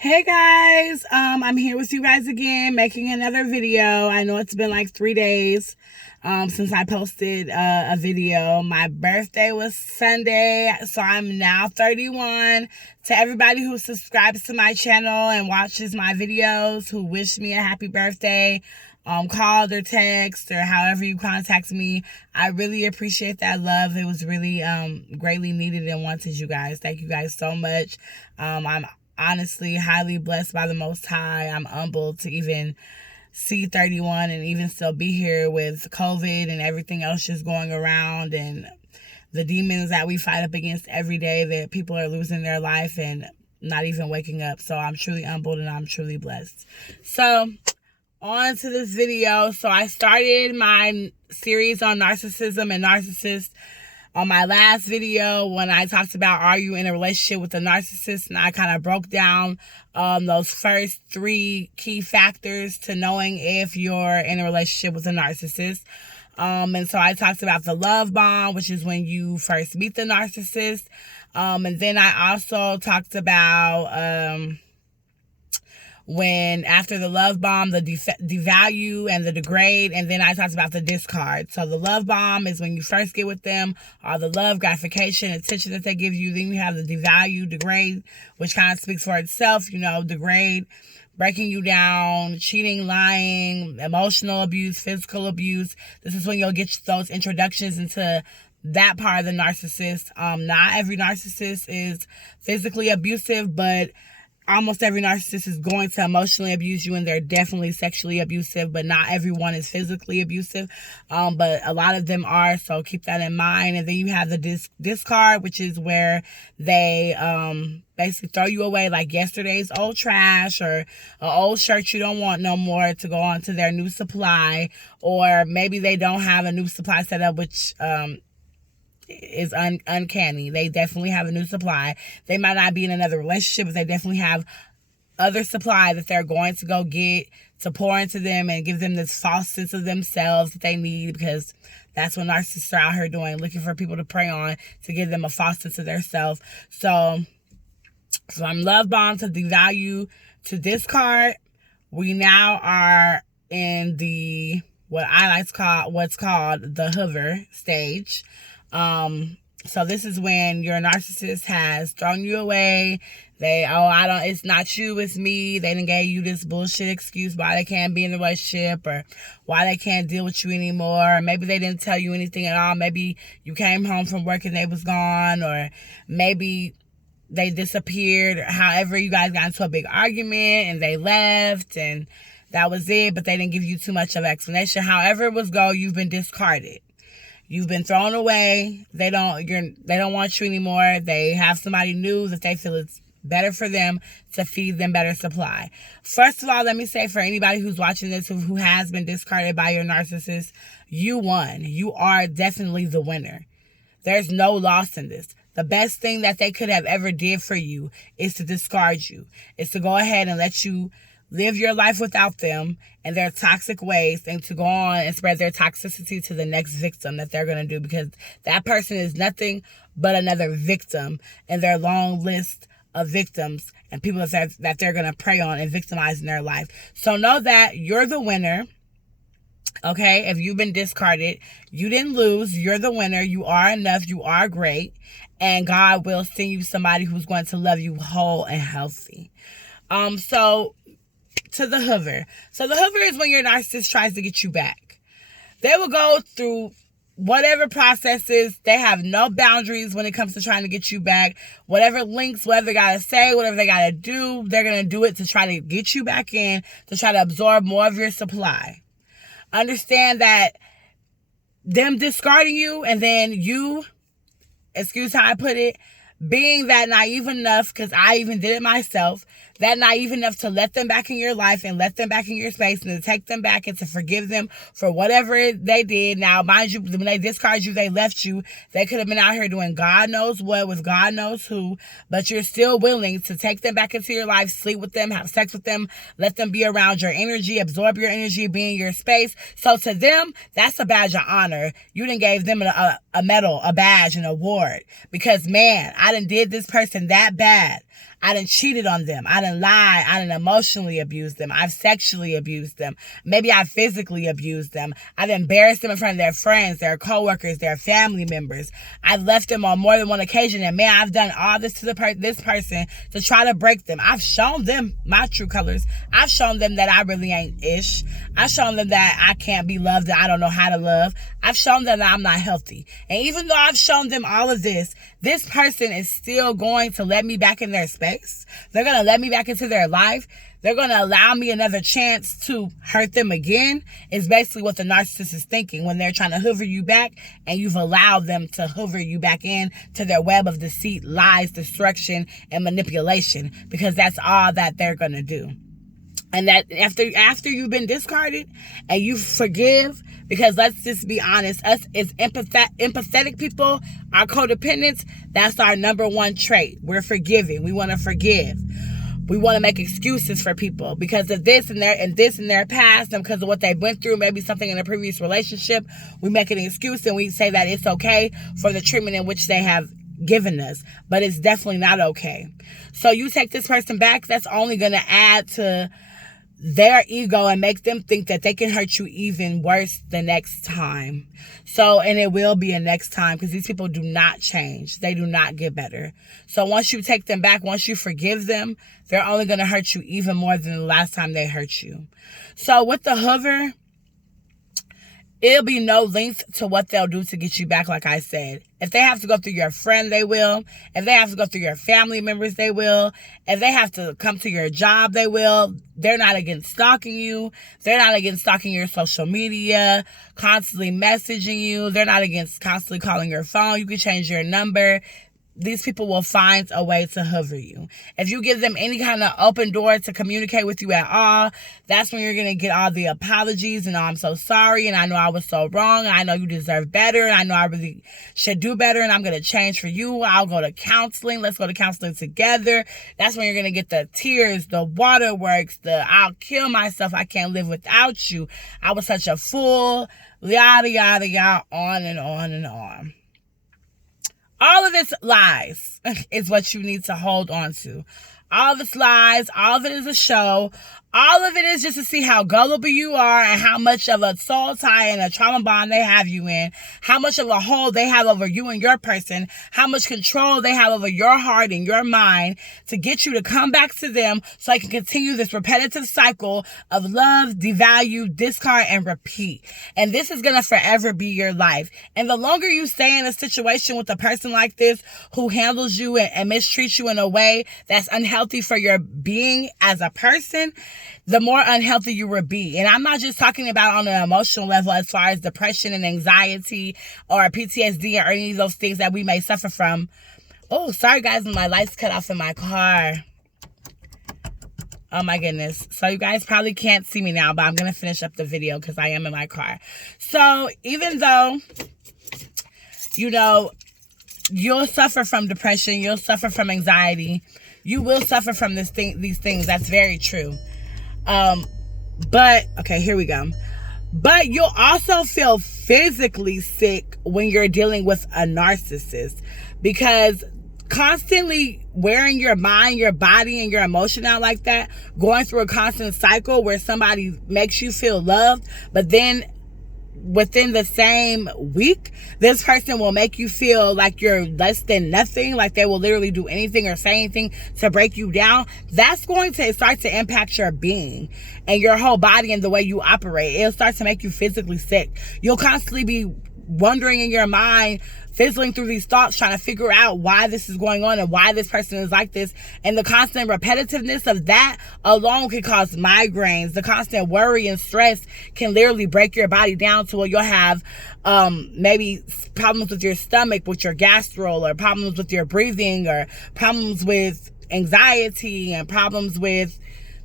Hey guys, I'm here with you guys again, making another video. I know it's been like 3 days since I posted a video. My birthday was Sunday, so I'm now 31. To everybody who subscribes to my channel and watches my videos, who wished me a happy birthday, called or text or however you contact me, I really appreciate that love. It was really greatly needed and wanted, you guys. Thank you guys so much. I'm honestly highly blessed by the Most High. I'm humbled to even see 31 and even still be here with COVID and everything else just going around, and the demons that we fight up against every day, that people are losing their life and not even waking up. So I'm truly humbled and I'm truly blessed. So on to this video. So I started my series on narcissism and narcissists on my last video when I talked about, are you in a relationship with a narcissist? And I kind of broke down those first 3 key factors to knowing if you're in a relationship with a narcissist. And so I talked about the love bomb, which is when you first meet the narcissist. And then I also talked about when after the love bomb, the devalue and the degrade, and then I talked about the discard. So the love bomb is when you first get with them, all the love, gratification, attention that they give you. Then you have the devalue, degrade, which kind of speaks for itself. You know, degrade, breaking you down, cheating, lying, emotional abuse, physical abuse. This is when you'll get those introductions into that part of the narcissist. Not every narcissist is physically abusive, but almost every narcissist is going to emotionally abuse you, and they're definitely sexually abusive, but not everyone is physically abusive. But a lot of them are, so keep that in mind. And then you have the discard, which is where they basically throw you away like yesterday's old trash or an old shirt you don't want no more, to go on to their new supply. Or maybe they don't have a new supply set up, which is uncanny. They definitely have a new supply. They might not be in another relationship, but they definitely have other supply that they're going to go get to pour into them and give them this false sense of themselves that they need, because that's what narcissists are out here doing, looking for people to prey on to give them a false sense of their self. So from love bomb to devalue to discard, we now are in the what I like to call what's called the Hoover stage. So this is when your narcissist has thrown you away. It's not you, it's me. They done gave you this bullshit excuse why they can't be in the relationship, or why they can't deal with you anymore. Maybe they didn't tell you anything at all. Maybe you came home from work and they was gone, or maybe they disappeared. However, you guys got into a big argument and they left and that was it, but they didn't give you too much of an explanation. However it was you've been discarded. You've been thrown away. They don't want you anymore. They have somebody new that they feel it's better for them to feed them better supply. First of all, let me say, for anybody who's watching this who has been discarded by your narcissist, you won. You are definitely the winner. There's no loss in this. The best thing that they could have ever did for you is to discard you. Is to go ahead and let you live your life without them and their toxic ways, and to go on and spread their toxicity to the next victim that they're going to do, because that person is nothing but another victim in their long list of victims and people that they're going to prey on and victimize in their life. So know that you're the winner. Okay, if you've been discarded, you didn't lose. You're the winner. You are enough. You are great. And God will send you somebody who's going to love you whole and healthy. So to the Hoover. So the Hoover is when your narcissist tries to get you back. They will go through whatever processes. They have no boundaries when it comes to trying to get you back. Whatever links, whatever they got to say, whatever they got to do, they're going to do it to try to get you back in, to try to absorb more of your supply. Understand that them discarding you, and then you, excuse how I put it, being that naive enough, because I even did it myself, that naive enough to let them back in your life and let them back in your space and to take them back and to forgive them for whatever they did. Now, mind you, when they discarded you, they left you. They could have been out here doing God knows what with God knows who, but you're still willing to take them back into your life, sleep with them, have sex with them, let them be around your energy, absorb your energy, be in your space. So to them, that's a badge of honor. You done gave them a medal, a badge, an award, because man, I done did this person that bad. I done cheated on them. I done lied. I done emotionally abused them. I've sexually abused them. Maybe I physically abused them. I've embarrassed them in front of their friends, their coworkers, their family members. I've left them on more than one occasion. And man, I've done all this to this person to try to break them. I've shown them my true colors. I've shown them that I really ain't ish. I've shown them that I can't be loved, that I don't know how to love. I've shown them that I'm not healthy. And even though I've shown them all of this person is still going to let me back in their space. They're going to let me back into their life. They're going to allow me another chance to hurt them again, is basically what the narcissist is thinking when they're trying to hoover you back and you've allowed them to hoover you back in to their web of deceit, lies, destruction, and manipulation, because that's all that they're going to do. And that after you've been discarded and you forgive, because let's just be honest, us as empathetic people, our codependents, that's our number one trait. We're forgiving. We want to forgive. We want to make excuses for people because of this and their past, and because of what they went through, maybe something in a previous relationship. We make an excuse and we say that it's okay for the treatment in which they have given us, but it's definitely not okay. So you take this person back, that's only going to add to their ego and make them think that they can hurt you even worse the next time. So, and it will be a next time, because these people do not change. They do not get better. So once you take them back, once you forgive them, they're only going to hurt you even more than the last time they hurt you. So with the Hoover, it'll be no length to what they'll do to get you back, like I said. If they have to go through your friend, they will. If they have to go through your family members, they will. If they have to come to your job, they will. They're not against stalking you. They're not against stalking your social media, constantly messaging you. They're not against constantly calling your phone. You can change your number. These people will find a way to hoover you. If you give them any kind of open door to communicate with you at all, that's when you're going to get all the apologies and, oh, I'm so sorry, and I know I was so wrong, and I know you deserve better, and I know I really should do better, and I'm going to change for you. I'll go to counseling. Let's go to counseling together. That's when you're going to get the tears, the waterworks, the I'll kill myself, I can't live without you, I was such a fool, yada, yada, yada, on and on and on. All of it's lies is what you need to hold on to. All of it's lies. All of it is a show. All of it is just to see how gullible you are and how much of a soul tie and a trauma bond they have you in, how much of a hold they have over you and your person, how much control they have over your heart and your mind to get you to come back to them so they can continue this repetitive cycle of love, devalue, discard, and repeat. And this is going to forever be your life. And the longer you stay in a situation with a person like this who handles you and mistreats you in a way that's unhealthy for your being as a person, the more unhealthy you will be. And I'm not just talking about on an emotional level as far as depression and anxiety or PTSD or any of those things that we may suffer from. Oh, sorry guys, my lights cut off in my car. Oh my goodness. So you guys probably can't see me now, but I'm going to finish up the video because I am in my car. So even though, you know, you'll suffer from depression, you'll suffer from anxiety, you will suffer from these things. That's very true. But, okay, here we go. But you'll also feel physically sick when you're dealing with a narcissist, because constantly wearing your mind, your body, and your emotion out like that, going through a constant cycle where somebody makes you feel loved, but then within the same week, this person will make you feel like you're less than nothing, like they will literally do anything or say anything to break you down. That's going to start to impact your being and your whole body and the way you operate. It'll start to make you physically sick. You'll constantly be wondering in your mind, fizzling through these thoughts, trying to figure out why this is going on and why this person is like this. And the constant repetitiveness of that alone can cause migraines. The constant worry and stress can literally break your body down to where you'll have maybe problems with your stomach, with your gastro, or problems with your breathing, or problems with anxiety, and problems with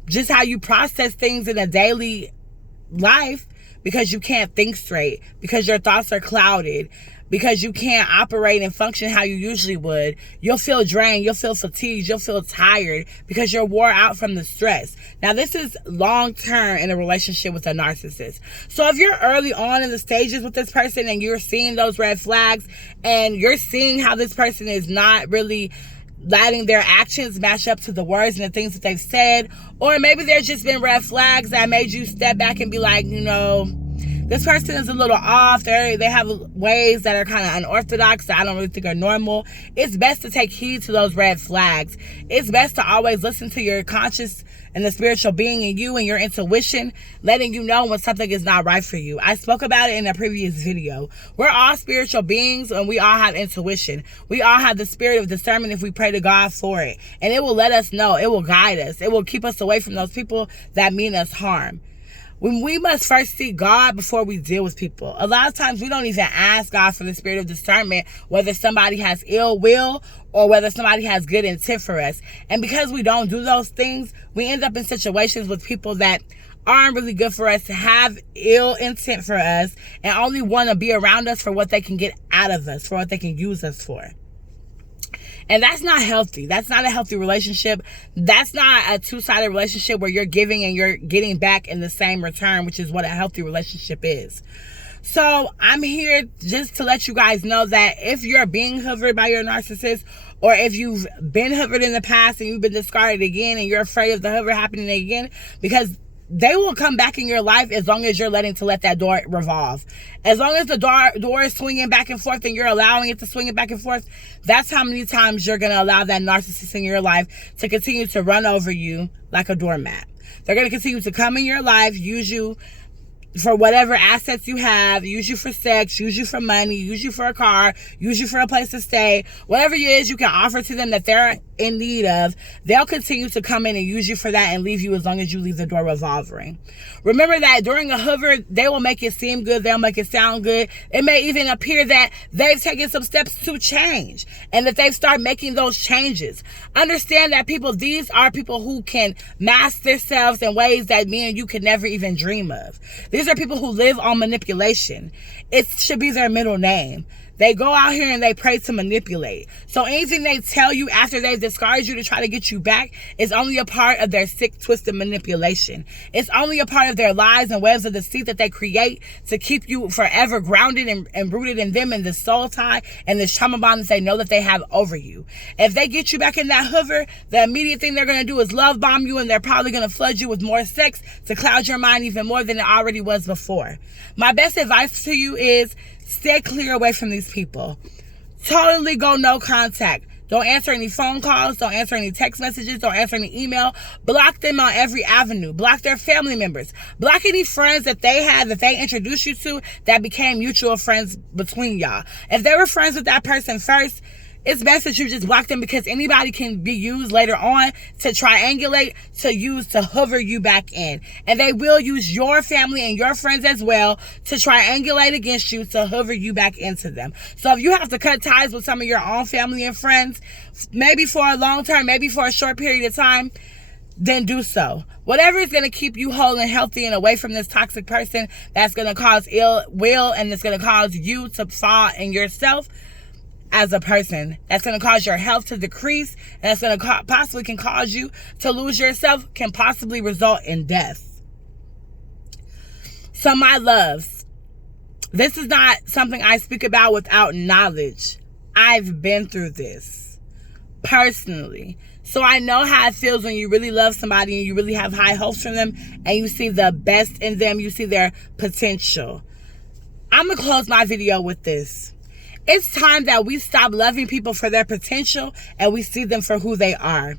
just how you process things in a daily life, because you can't think straight, because your thoughts are clouded, because you can't operate and function how you usually would. You'll feel drained, you'll feel fatigued, you'll feel tired because you're wore out from the stress. Now, this is long-term in a relationship with a narcissist. So if you're early on in the stages with this person and you're seeing those red flags and you're seeing how this person is not really letting their actions match up to the words and the things that they've said. Or maybe there's just been red flags that made you step back and be like, you know, this person is a little off. They have ways that are kind of unorthodox that I don't really think are normal. It's best to take heed to those red flags. It's best to always listen to your conscious and the spiritual being in you and your intuition, letting you know when something is not right for you. I spoke about it in a previous video. We're all spiritual beings and we all have intuition. We all have the spirit of discernment if we pray to God for it. And it will let us know. It will guide us. It will keep us away from those people that mean us harm. When we must first seek God before we deal with people. A lot of times we don't even ask God for the spirit of discernment, whether somebody has ill will or whether somebody has good intent for us. And because we don't do those things, we end up in situations with people that aren't really good for us, have ill intent for us, and only want to be around us for what they can get out of us, for what they can use us for. And that's not healthy. That's not a healthy relationship. That's not a two-sided relationship where you're giving and you're getting back in the same return, which is what a healthy relationship is. So I'm here just to let you guys know that if you're being hoovered by your narcissist, or if you've been hoovered in the past and you've been discarded again and you're afraid of the hoover happening again, because they will come back in your life as long as you're let that door revolve. As long as the door is swinging back and forth and you're allowing it to swing it back and forth, that's how many times you're going to allow that narcissist in your life to continue to run over you like a doormat. They're going to continue to come in your life, use you for whatever assets you have, use you for sex, use you for money, use you for a car, use you for a place to stay, whatever it is you can offer to them that they're in need of, they'll continue to come in and use you for that and leave you as long as you leave the door revolving. Remember that during a hoover, they will make it seem good, they'll make it sound good. It may even appear that they've taken some steps to change and that they've started making those changes. Understand that these are people who can mask themselves in ways that me and you could never even dream of. These are people who live on manipulation. It should be their middle name. They go out here and they pray to manipulate. So anything they tell you after they've discarded you to try to get you back is only a part of their sick, twisted manipulation. It's only a part of their lies and webs of deceit that they create to keep you forever grounded and rooted in them and this soul tie and this trauma bond that they know that they have over you. If they get you back in that hoover, the immediate thing they're going to do is love bomb you, and they're probably going to flood you with more sex to cloud your mind even more than it already was before. My best advice to you is stay clear away from these people. Totally go no contact. Don't answer any phone calls. Don't answer any text messages. Don't answer any email. Block them on every avenue. Block their family members. Block any friends that they had that they introduced you to that became mutual friends between y'all. If they were friends with that person first, it's best that you just block them, because anybody can be used later on to triangulate, to use to hoover you back in. And they will use your family and your friends as well to triangulate against you to hoover you back into them. So if you have to cut ties with some of your own family and friends, maybe for a long term, maybe for a short period of time, then do so. Whatever is going to keep you whole and healthy and away from this toxic person that's going to cause ill will and it's going to cause you to fall in yourself as a person, that's going to cause your health to decrease, and that's going to possibly can cause you to lose yourself, can possibly result in death. So my loves, this is not something I speak about without knowledge. I've been through this personally. So I know how it feels when you really love somebody and you really have high hopes from them and you see the best in them, you see their potential. I'm going to close my video with this. It's time that we stop loving people for their potential and we see them for who they are.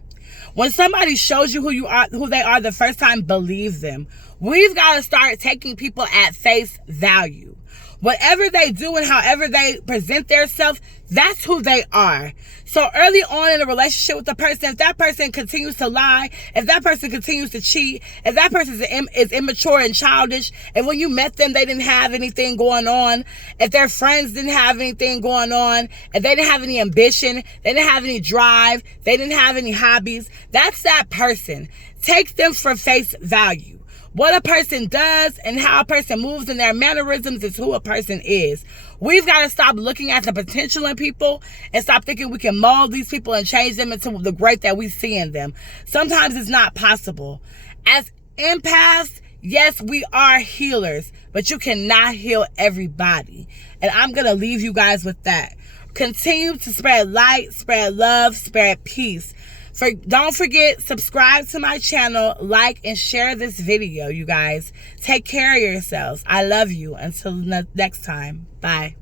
When somebody shows you who they are the first time, believe them. We've got to start taking people at face value. Whatever they do and however they present themselves, that's who they are. So early on in a relationship with the person, if that person continues to lie, if that person continues to cheat, if that person is immature and childish, and when you met them, they didn't have anything going on, if their friends didn't have anything going on, if they didn't have any ambition, they didn't have any drive, they didn't have any hobbies, that's that person. Take them for face value. What a person does and how a person moves in their mannerisms is who a person is. We've got to stop looking at the potential in people and stop thinking we can mold these people and change them into the great that we see in them. Sometimes it's not possible. As empaths, yes, we are healers, but you cannot heal everybody. And I'm going to leave you guys with that. Continue to spread light, spread love, spread peace. Don't forget, subscribe to my channel, like, and share this video, you guys. Take care of yourselves. I love you. Until next time. Bye.